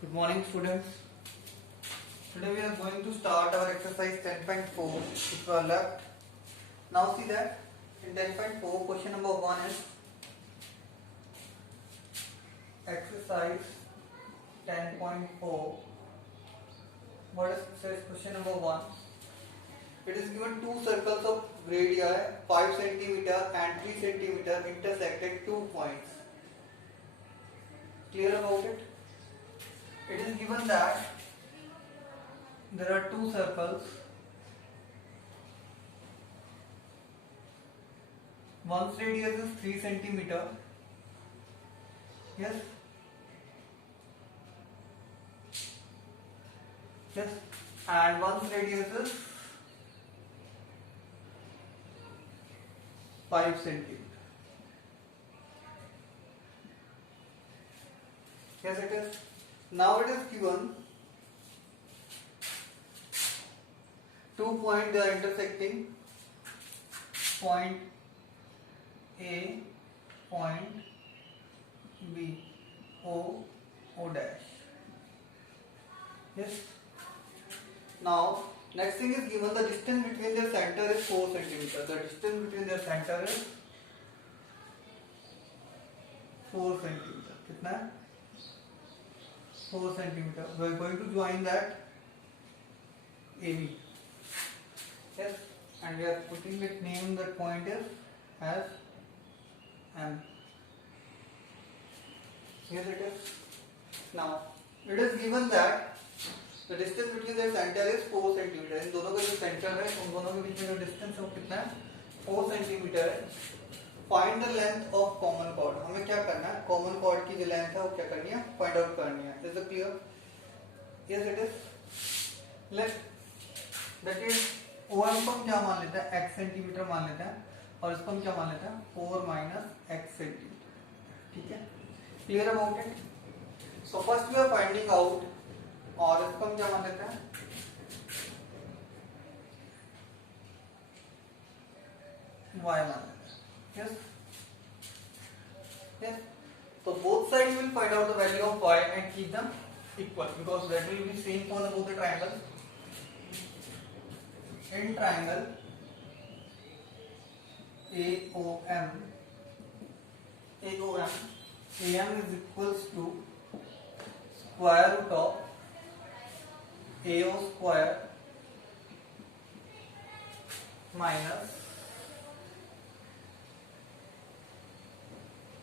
Good morning, students. Today we are going to start our exercise 10.4 which we are left. Now see that in 10.4 question number 1 is exercise 10.4. What is says question number 1? It is given two circles of radii 5 cm and 3 cm intersect at 2 points. Clear about it? It is given that there are two circles, one's radius is 3 centimeter, yes, and one's radius is 5 centimeter. Yes, it is. Now it is given two points they are intersecting, point A, point B, O dash. Yes. Now next thing is given the distance between their center is 4 centimeter. The distance between their center is 4 centimeter. कितना है? 4 centimeter. We are going to join that AB. Yes, and we are putting it name that point is as M. Yes, it is. Now it is given that the distance between their center is 4 centimeter. इन दोनों का जो center है उन दोनों के बीच में जो distance है वो कितना है? 4 centimeter है. Find the length of common chord. हमें क्या करना है? Common chord की जो length है वो क्या करनी है? Find out करनी है. Is it clear? Yes, it is. That is OM को हम क्या मान लेते हैं? X सेंटीमीटर मान लेते हैं और इसको हम क्या मान लेते हैं? 4 minus X सेंटीमीटर. ठीक है? Clear about it? So first we are finding out और इसको हम क्या मान लेते हैं? Y मान लेते हैं. Yes. Yes. So both sides will find out the value of y and keep them equal because that will be same for both the triangles. In triangle AOM, AM is equals to square root of AO square minus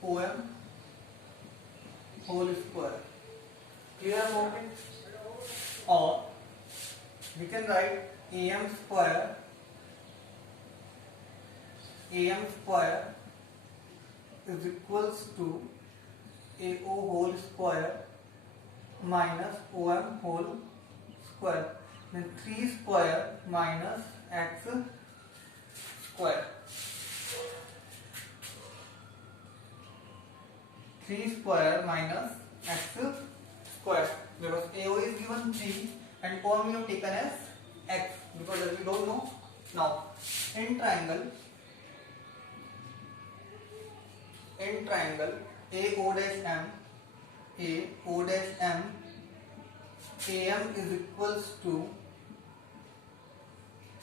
OM whole square. Clear about it? Or we can write AM square is equals to AO whole square minus OM whole square. Then 3 square minus X square. 3 square minus X square because AO is given 3 and OM we have taken as X because as we don't know. Now in triangle AO dash M, AM is equals to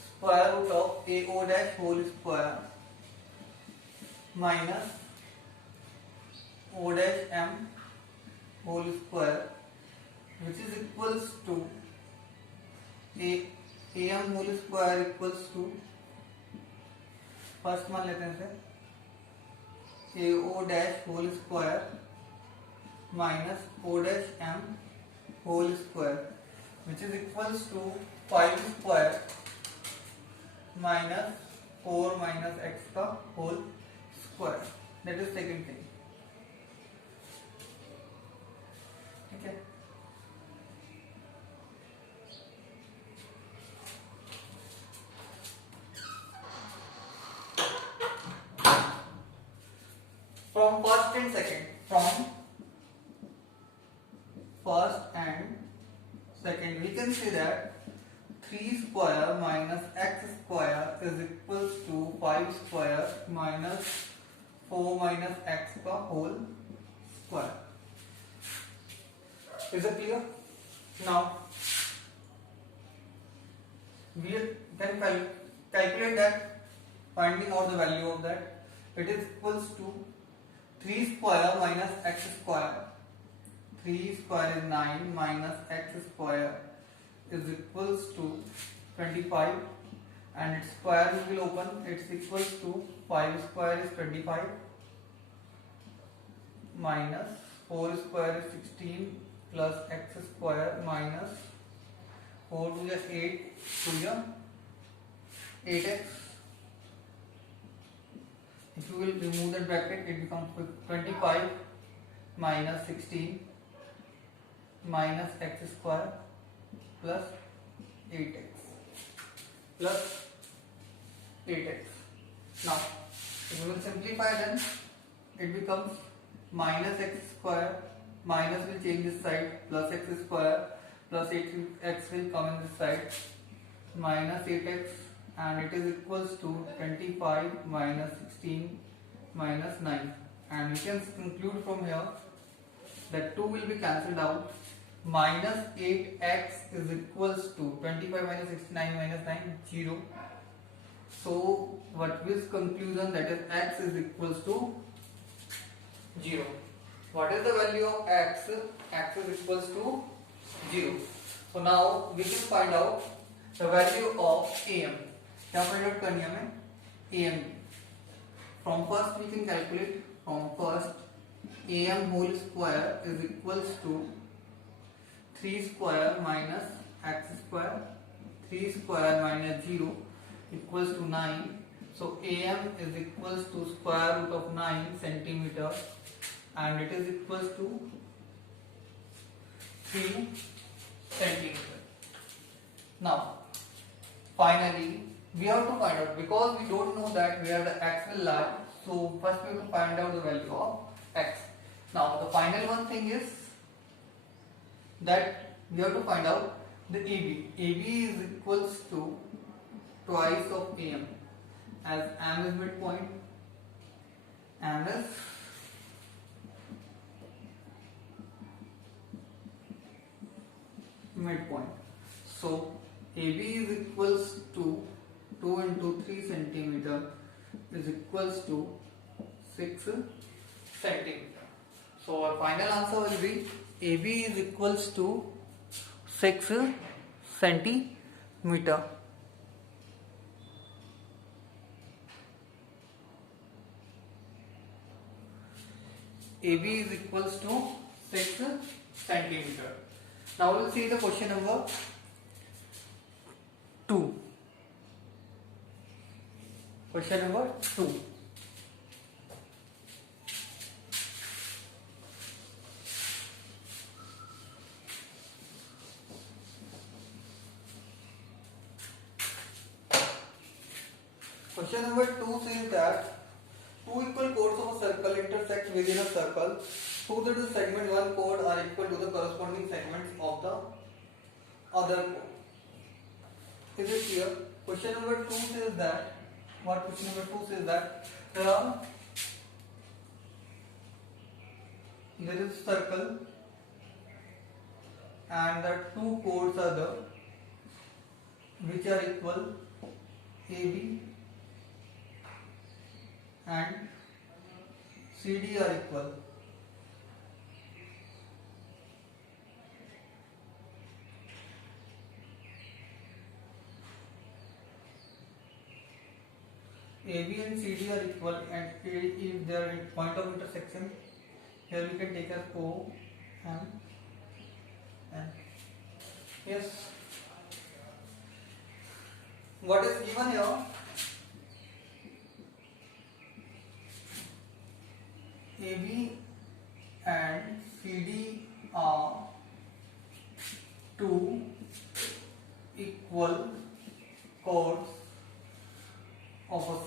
square root of AO dash whole square minus O dash M whole square which is equals to AM whole square equals to first मान लेते हैं इसे AO dash whole square minus O dash M whole square which is equals to 5 square minus 4 minus X का whole square. That is second thing. ठीक है? From first and second, we can say that 3 square minus X square is equals to 5 square minus 4 minus X का whole square. Is it clear? Now we can calculate that, finding out the value of that. It is equals to 3 square minus x square. 3 square is 9 minus x square is equals to 25, and its square will open. It's equals to 5 square is 25 minus 4 square is 16 plus x square minus 4 to the 8 to the 8x. If you will remove the bracket, it becomes 25 minus 16 minus x square plus 8x plus 8x. Now, if you will simplify, then it becomes minus x square, minus will change this side, plus x square plus 8x will come in this side, minus 8x, and it is equals to 25 minus 16 minus 9, and we can conclude from here that 2 will be cancelled out. Minus 8x is equals to 25 minus 69 minus 9, 0. So what is conclusion? That is x is equals to 0. What is the value of x? X is equals to 0. So now we can find out the value of am. क्या find out करनी है हमें? am. From first we can calculate. From first, am whole square is equals to 3 square minus x square. 3 square minus 0 equals to 9. So am is equals to square root of 9 centimeter, and it is equals to 3 centimeter. Now finally we have to find out, because we don't know that where the x will lie, so first we have to find out the value of x. Now the final one thing is that we have to find out the AB. AB is equals to twice of AM, as M is midpoint, M is midpoint. So AB is equals to 2 into 3 centimeter is equals to 6 centimeter. So our final answer will be AB is equals to 6 centimeter. AB is equals to 6 centimeter. Now we will see the question number 2. Question number 2. Question number 2 says that two equal chords of a circle intersect within a circle so that the segment one chord are equal to the corresponding segments of the other chord. Is it clear? Question number 2 says that, what question number 2 says that there is a circle and the two chords are the which are equal, AB and CD are equal. AB and CD are equal, and if they are at point of intersection, here we can take as O and N. Yes. What is given here? AB and CD are two equal chords of a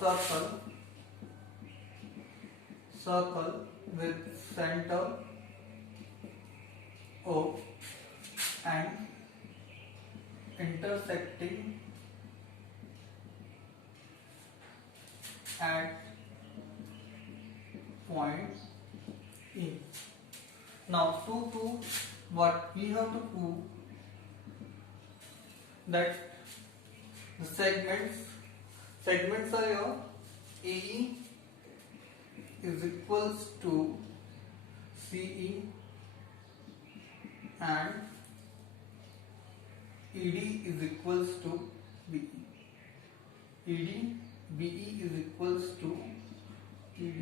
circle with center O and intersecting at point E. Now 2, 2 what we have to prove that the segments are your AE is equals to CE and ED is equals to BE. BE is equals to ED.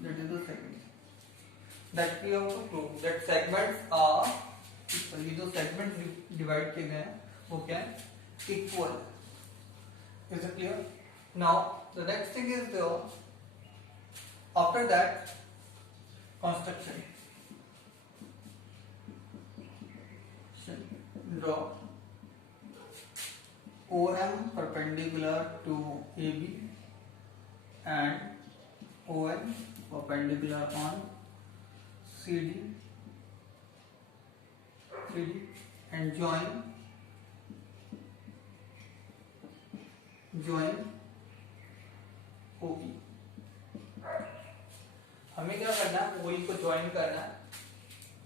That is the segment that we have to prove that segments are equal. ये जो segments divide किए गए हैं वो क्या है? Equal. Is it clear? Now the next thing is there. After that, construction. Draw OM perpendicular to AB and ON perpendicular on CD and join OE. हमें क्या करना है? OE को ज्वाइन करना है.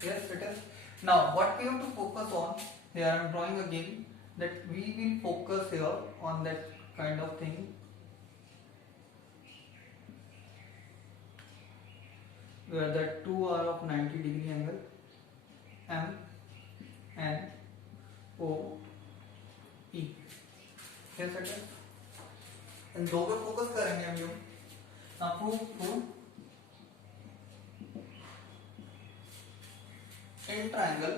Yes, it is. Now what we have to focus on here, I am drawing again that we will focus here on that kind of thing where the two are of 90-degree angle, M and O E. Yes, it is. इन दो पे focus करेंगे हम लोग. Now prove in triangle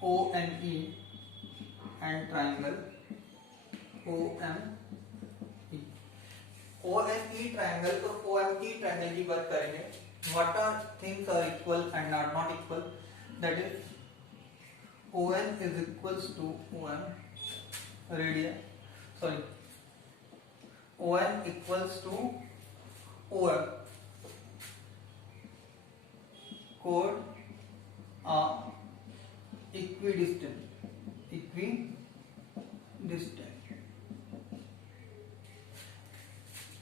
ONE and triangle OME. ONE triangle तो OME triangle की बात करेंगे. What are things are equal and are not equal? That is ON is equals to OM radius. Sorry, ON equals to OM. Chord are equidistant.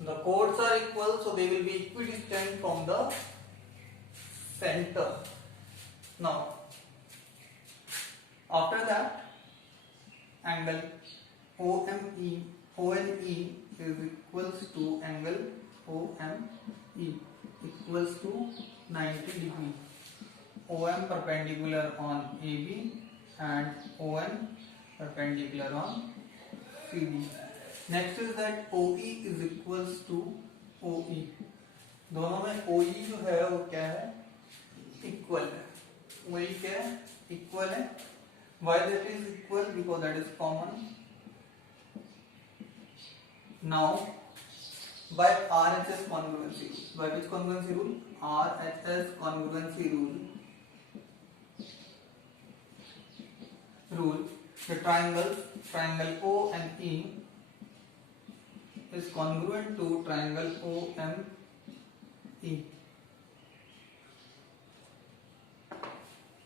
The chords are equal, so they will be equidistant from the center. Now, after that, angle ONE is equals to angle OME equals to 90 degree. OM perpendicular on AB and ON perpendicular on CD. Next is that OE is equals to OE. दोनों में OE जो है वो क्या है? Equal है. OE क्या है? Equal है. Why that is equal? Because that is common. Now by RHS congruency rule. By which congruency rule? RHS congruency rule. The triangle O and E is congruent to triangle OME.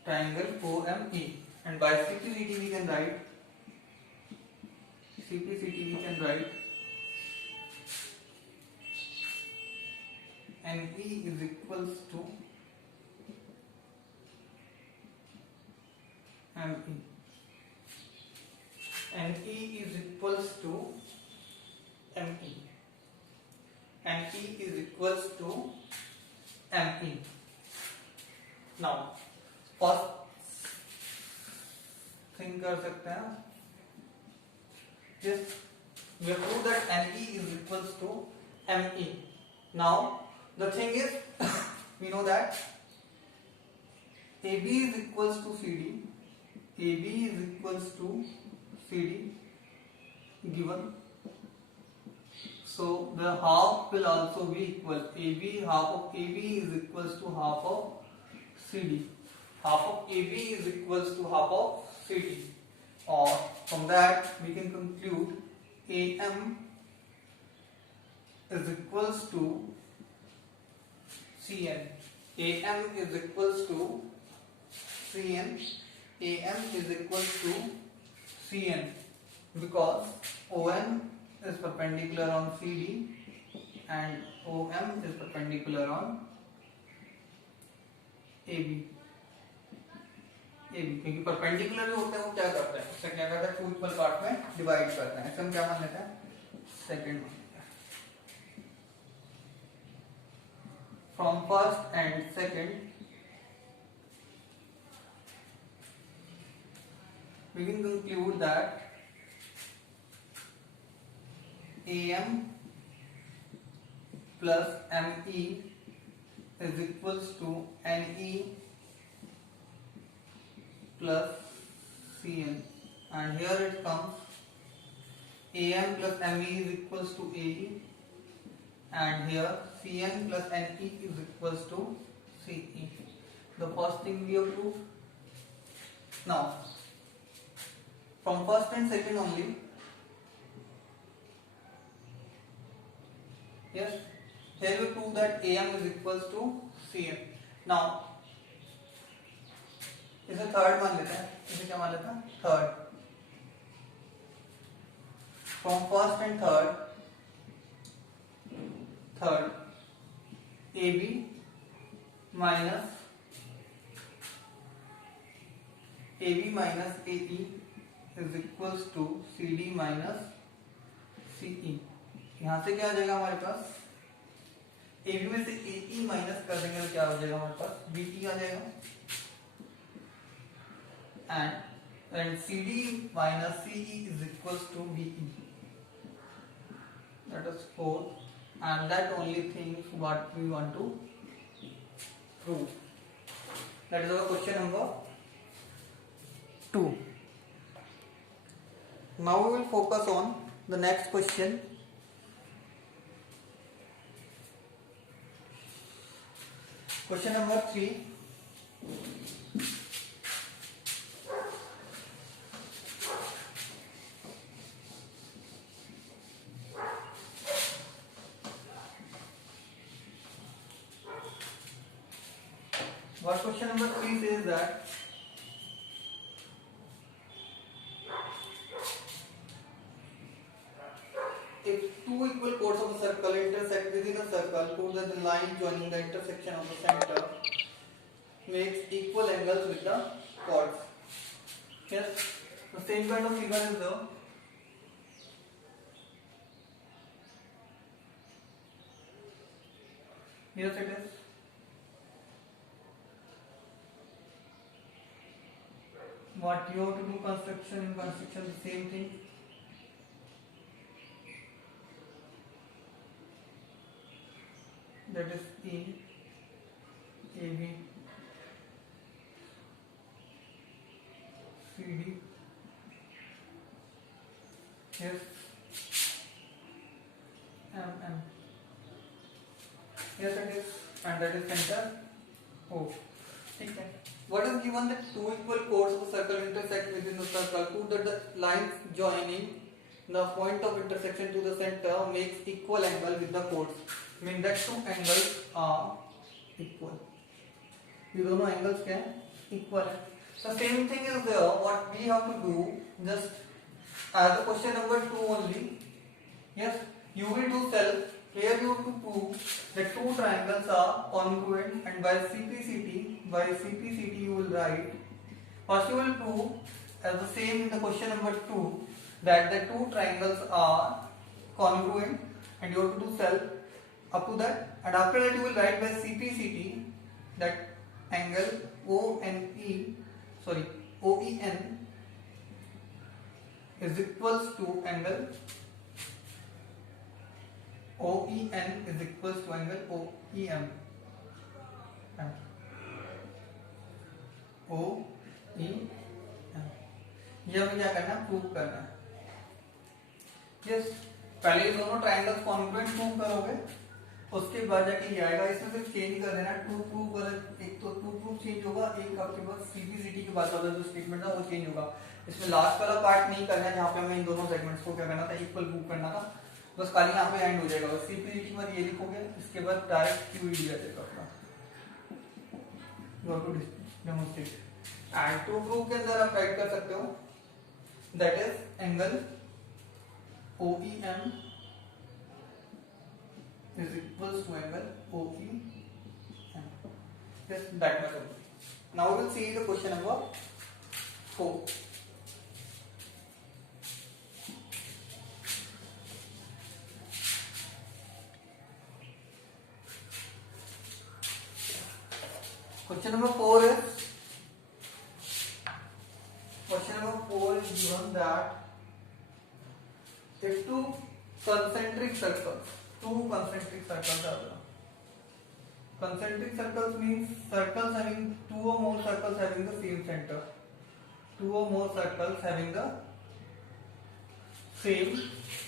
Triangle OME. And by CPCT we can write NE is equals to ME. NE is equals to ME. NE is equals to ME. Now, first thing कर सकते हैं. Yes, we have proved that NE is equals to ME. Now, the thing is, we know that AB is equals to CD. AB is equals to CD given. So the half will also be equal. Half of AB is equals to half of CD. Half of AB is equals to half of CD. Or from that we can conclude AM is equals to CN. AM is equals to CN. AM is equals to CN because ON is perpendicular on CD and OM is perpendicular on A B, क्योंकि perpendicular जो होता है वो क्या करता है, उससे क्या करता है, टू इक्वल पार्ट में डिवाइड करता है। हम क्या मान लेते हैं, सेकंड मान लेते हैं। From first and second we can conclude that AM plus ME is equals to NE plus CN, and here it comes AM plus ME is equals to AE, and here CN plus NE is equals to CE. The first thing we have proved. Now from first and second only, yes, here we prove that AM is equals to CM. Now इसे third मान लेते हैं, इसे क्या मान लेते हैं, third. From first and third AB minus AE is equals to CD minus CE। यहां से क्या आ जाएगा हमारे पास, AB में से AE माइनस कर देंगे तो क्या हो जाएगा हमारे पास, BE आ जाएगा, and CD minus CE is equals to BE। that is 4, and that only things what we want to prove. That is our question number 2. Now we will focus on the next question. Question number 3. What question number 3 says that if two equal chords of a circle intersect within a circle, prove that the line joining the intersection of the center makes equal angles with the chords. Yes, the same kind of figure is there. Yes, it is. What you have to do construction, in construction the same thing. That is E, AB, CD, yes, MM, yes it is, and that is center O. ठीक है. What is given that two equal chords of a circle intersect within the circle, prove that the lines joining the point of intersection to the center makes equal angle with the chords. Mean that two angles are equal. ये दोनों angles क्या है? Equal है. So same thing is there. What we have to do, just as a question number 2 only. Yes, you will do self. Here you have to prove that two triangles are congruent, and by CPCT you will write. First you will prove as the same in the question number 2 that the two triangles are congruent, and you have to do self up to that, and after that you will write by CPCT that angle OEN is equals to angle OEM. OEM ये हमें क्या करना है, prove करना है. Yes, पहले ये दोनों ट्रायंगल्स कॉन्ग्रुएंट प्रूव करोगे, उसके बाद जाके ये आएगा. इसमें सिर्फ चेंज कर देना, टू प्रूव वाला एक तो टू प्रूव चेंज होगा, एक आपके पास सीपीसीटी के बाद वाला जो स्टेटमेंट था वो चेंज होगा. इसमें लास्ट वाला पार्ट नहीं करना है जहाँ पे हमें इन दोनों सेगमेंट्स को क्या करना था, इक्वल प्रूव करना था. बस खाली यहाँ पे एंड हो जाएगा. बस सीपीसीटी के बाद ये लिखोगे, इसके बाद डायरेक्ट क्यूईडी आ जाएगा अपना. Go to demonstrate. And to prove के अंदर आप राइट कर सकते हो that is angle OEM is equals to angle OEM. Just that much only. Now we will see the question number 4. Question number 4 is given that if two concentric circles are there. Concentric circles means circles having two or more circles having the same center. Two or more circles having the same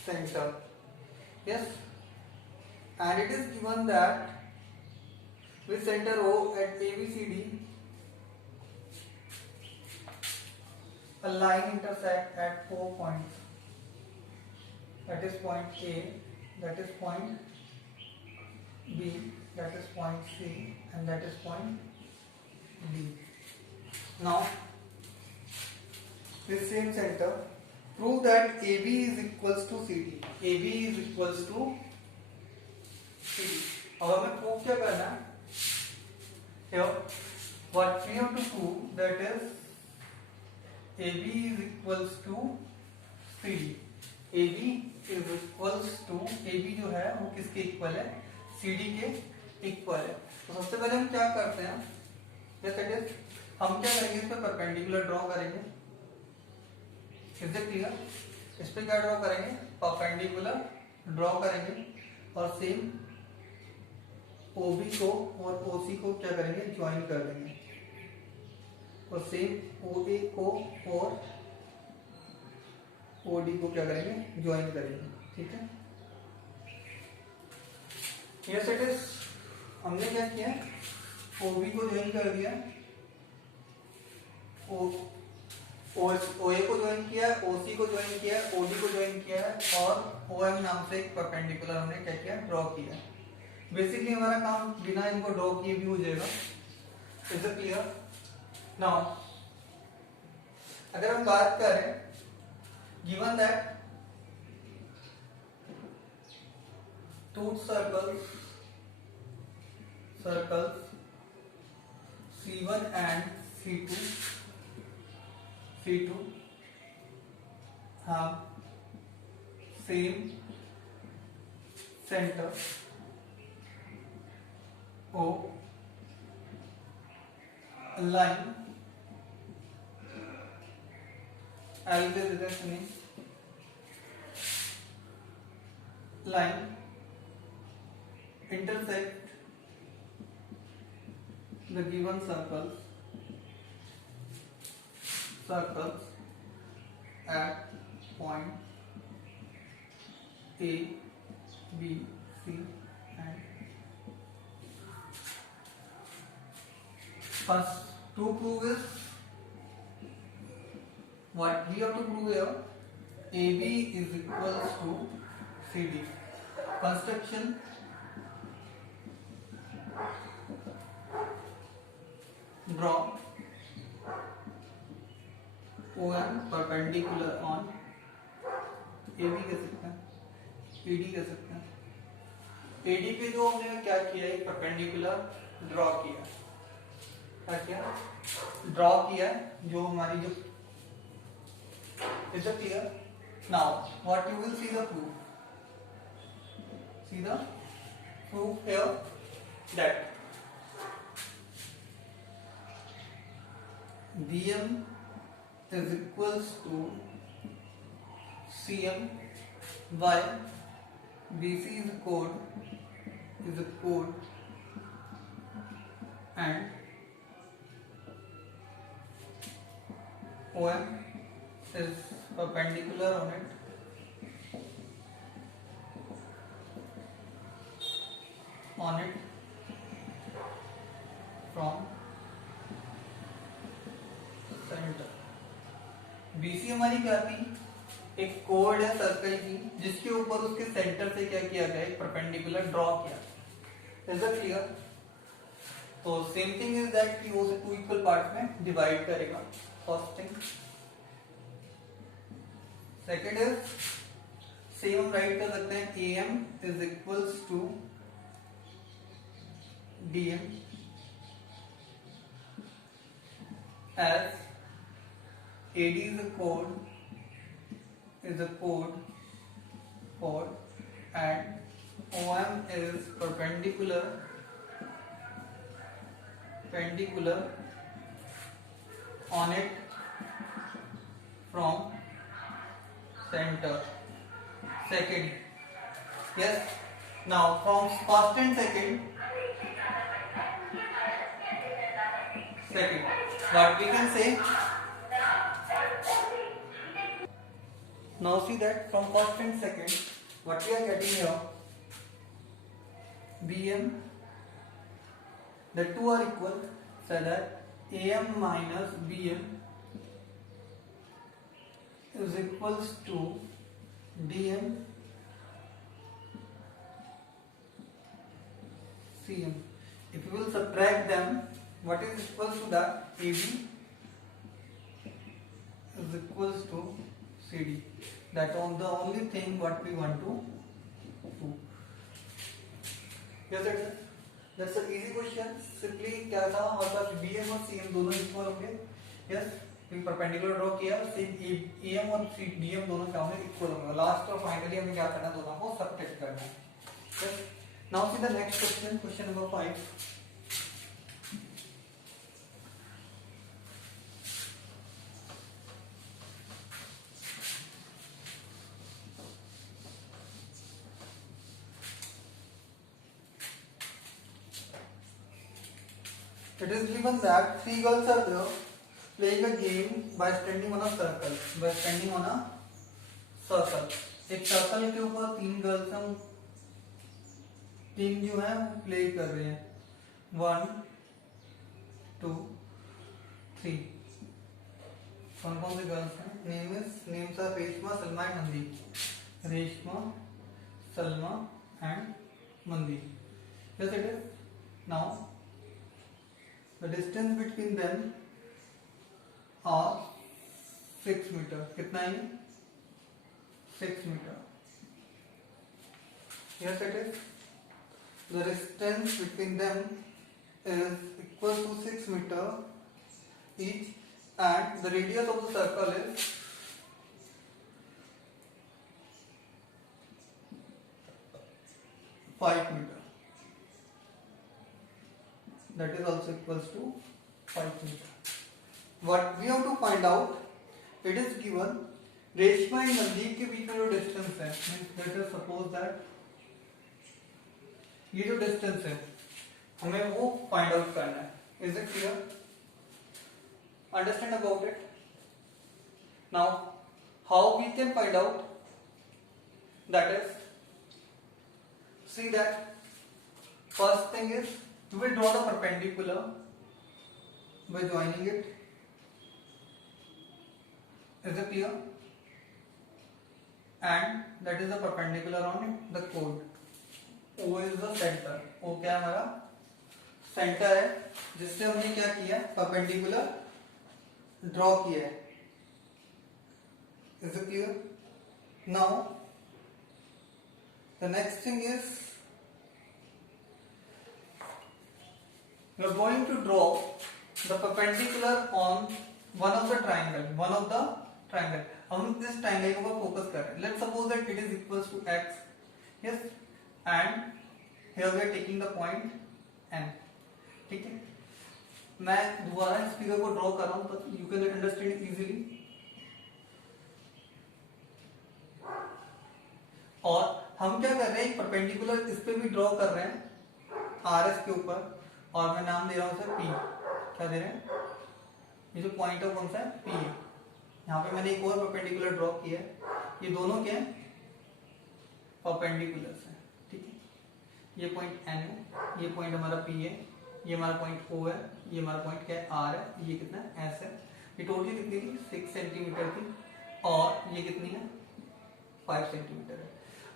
center. Yes. And it is given that with center O at ABCD, a line intersect at 4 points. That is point A, that is point B, that is point C, and that is point D. Now, this same center, prove that AB is equals to CD. AB is equals to CD. अब हमें prove क्या करना है? Here, what we have to prove that is AB is equals to CD. AB is equals to AB जो है वो किसके equal है? CD के इक्वल है. तो सबसे पहले हम क्या करते हैं? जैसे हम क्या करेंगे, इस पे परपेंडिकुलर ड्रॉ करेंगे. Is it clear? इस पे क्या ड्रॉ करेंगे? परपेंडिकुलर ड्रॉ करेंगे और सेम OB को और OC को क्या करेंगे? ज्वाइन कर देंगे. और सेम OA को और OD को क्या करेंगे? ज्वाइन करेंगे. ठीक है. Yes it is. हमने क्या किया? OB को ज्वाइन कर दिया, OA को ज्वाइन किया, OC को ज्वाइन किया, OD को ज्वाइन किया और OM नाम से एक परपेंडिकुलर हमने क्या किया? ड्रॉ किया. बेसिकली हमारा काम बिना इनको ड्रॉ किए भी हो जाएगा. Is it clear? नाउ अगर हम बात करें, given that two circles C1 and C2 have same center O, line I will be written line intersect the given circles at point A, B, C and first to prove is what we have to prove here. AB is equals to CD. Construction draw OM perpendicular on AB कह सकते हैं, AD कह सकते हैं. AD पे जो हमने क्या किया, एक परपेंडिकुलर ड्रॉ किया. क्या किया? ड्रॉ किया जो हमारी जो is it clear? Now what you will see the proof. See the proof here that BM is equals to CM while BC is a chord and OM is perpendicular on it. From centre. BC हमारी क्या थी? एक code है circle की जिसके ऊपर उसके centre से क्या किया गया, एक परपेंडिकुलर ड्रॉ किया. Is it clear? तो सेम थिंग इज दैट कि वो टू इक्वल पार्ट में डिवाइड करेगा. First thing. Second is same हम राइट कर सकते हैं AM इज इक्वल्स टू DM as AD is a code chord and OM is perpendicular on it from center. Second, yes. Now from first and second, what we can say? Now see that from first and second, what we are getting here, BM, the two are equal, so that AM minus BM is equals to DM CM. If you will subtract them, what is equals to that? AB is equals to CD. That on the only thing what we want to do. Yes, that's an easy question. Simply क्या था हमारे पास BM और CM दोनों equal होंगे. Yes, we perpendicular draw किया. AM और BM दोनों क्या होंगे? इक्वल होंगे. लास्ट और फाइनली हमें क्या करना है? दोनों को सबट्रैक्ट करना है. Yes. Now see the next question. Question number 5. It is given that three girls are there playing a game by standing on a circle. एक सर्कल के ऊपर तीन गर्ल्स हम टीम जो है प्ले कर रहे हैं. 1 2 3. कौन कौन से गर्ल्स हैं? Names are Reshma, Salma and Mandeep. Reshma, Salma and Mandeep. Yes, it is. Now the distance between them are 6 meter. कितना है? 6 meter. Yes, it is. The distance between them is equal to 6 meter each, and the radius of the circle is 5 meter. That is also equals to 5 meter. What we have to find out, it is given Reshma and Mandeep के बीच में जो distance है, let us suppose that ये जो distance है हमें वो find out करना है. Is it clear? Understand about it? Now how we can find out, that is see that first thing is we will draw the perpendicular by joining it. Is it clear? And that is the perpendicular on it, the chord. O is the center. O क्या है हमारा? Centre है जिससे हमने क्या किया? Perpendicular draw किया है. Is it clear? Now the next thing is we are going to draw the perpendicular on one of the triangle. हम इस ट्रायंगल के ऊपर फोकस कर रहे हैं. Let's suppose that it is equals to x. Yes, and here we are taking the point n. ठीक है, मैं दोबारा इस फिगर को ड्रॉ कर रहा हूं तो you can understand it easily. और हम क्या कर रहे हैं? परपेंडिकुलर इस पे भी ड्रॉ कर रहे हैं RS के ऊपर, और मैं नाम दे रहा हूं उसे P. क्या दे रहे हैं? ये जो पॉइंट है कौन सा है? P है. यहाँ पे मैंने एक और परपेंडिकुलर ड्रॉ किया है. ये दोनों क्या है? परपेंडिकुलर्स है. ठीक है, ये पॉइंट N है, ये पॉइंट हमारा P है, ये हमारा पॉइंट O है, ये हमारा पॉइंट क्या है? R है. ये कितना है? S है. ये टोटल कितनी थी? 6 सेंटीमीटर थी, और ये कितनी है? 5 सेंटीमीटर है.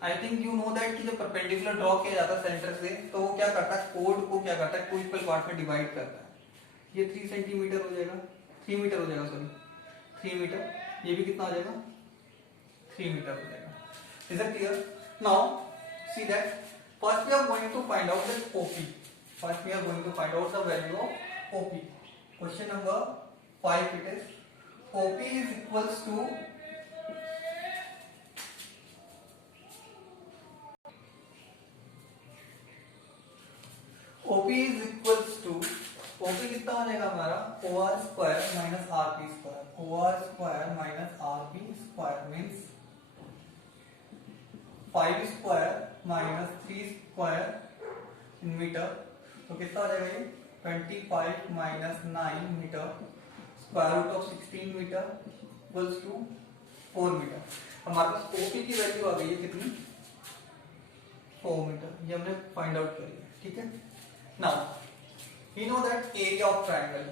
I think you know that कि जब परपेंडिकुलर ड्रॉ किया जाता है सेंटर से, तो वो क्या करता है? कोड को क्या करता है? टू इक्वल पार्ट में डिवाइड करता है. ये 3 सेंटीमीटर हो जाएगा, 3 मीटर हो जाएगा, सॉरी 3 मीटर. ये भी कितना हो जाएगा? 3 मीटर हो जाएगा. Is it clear? Now see that first we are going to find out that OP. First we are going to find out the value of OP. Question number 5 it is. OP is equals to OP is equals to OP कितना हो जाएगा हमारा OR square minus RP square, OR square minus RP square means 5 square minus 3 square in metre, तो कितना हो जाएगा ये 25 minus 9 metre square root of 16 metre equals to 4 metre. हमारे पास OP की वैल्यू आ गई है कितनी 4 मीटर, ये हमने फाइंड आउट करी है, ठीक है। Now we know that area of triangle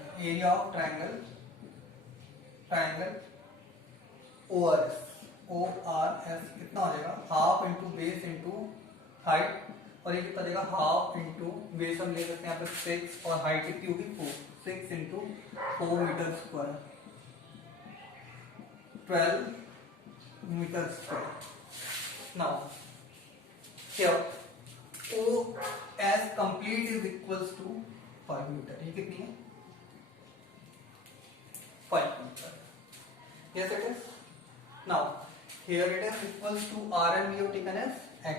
ORS कितना हो जाएगा half into base into height, और ये कितना देगा हाफ इंटू बेस हम ले सकते हैं यहाँ पे 6 और हाइट कितनी होगी 4, 6 into 4 metre square 12 metre square. Now here OS complete is equals to 5 metre, ये कितनी है 5 metre. Yes it is. Now here it is equals to Rn we have taken as x.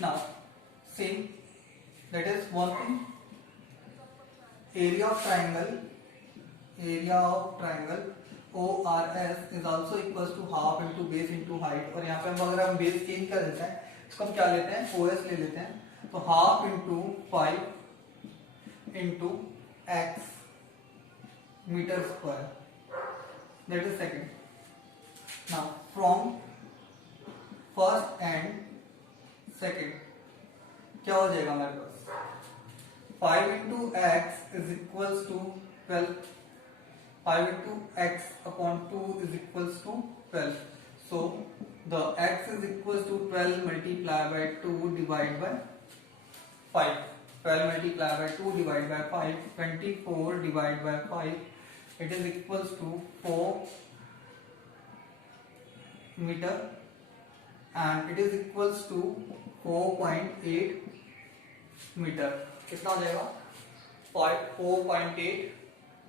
Now same, that is one thing, area of triangle ORS is also equals to half into base into height, और यहाँ पे हम अगर हम base change कर देते हैं इसको हम क्या लेते हैं OS ले लेते हैं, तो half into 5 into x metre square, that is second. Now from first and second क्या हो जाएगा हमारे पास 5 into x is equals to 12, 5 into x upon 2 is equals to 12. So the x is equals to 12 multiplied by 2 divided by 5. 12 multiplied by 2 divided by 5, 24 divided by 5. It is equals to 4 meter, and it is equals to 4.8 meter. कितना हो जाएगा 4.8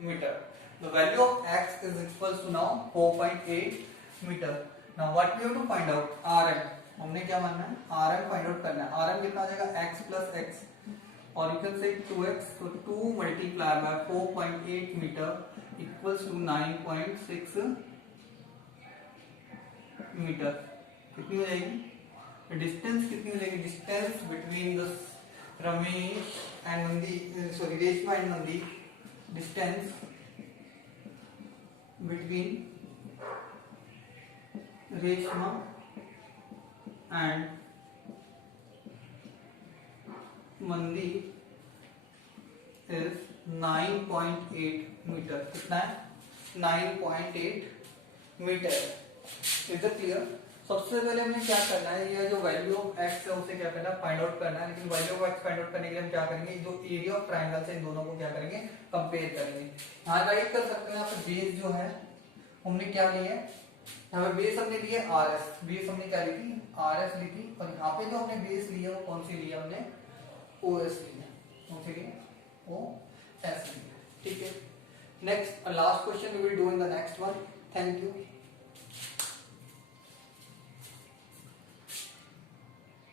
meter. The value of x is equals to now 4.8 meter. Now what we have to find out? Rm. हमने क्या मानना है Rm find out करना है। Rm कितना आ जाएगा x plus x, और you can say 2x, so 2 multiplied by 4.8 meter equals to 9.6 meter. कितनी हो जाएगी डिस्टेंस, कितनी हो जाएगी distance between the Ramesh and Nandi, sorry Reshma and Nandi, distance between Reshma and Mandi is 9.8 meter. कितना है 9.8 मीटर। Is it clear? सबसे पहले हमें क्या करना है, ये जो वैल्यू ऑफ x है उसे क्या करना है फाइंड आउट करना है। लेकिन value of x find out करने के लिए हम क्या करेंगे, जो एरिया ऑफ ट्रायंगल से इन दोनों को क्या करेंगे कंपेयर करेंगे। यहाँ राइट कर सकते हैं, यहाँ पे बेस जो है हमने क्या लिया है, यहाँ पे बेस हमने लिए RS, बेस हमने क्या ली थी RS ली थी, और यहाँ पे जो हमने बेस लिया वो कौन सी लिया हमने OS लिया, कौन सी लिया OS लिया, ठीक है। Next last question we will do in the next one. Thank you.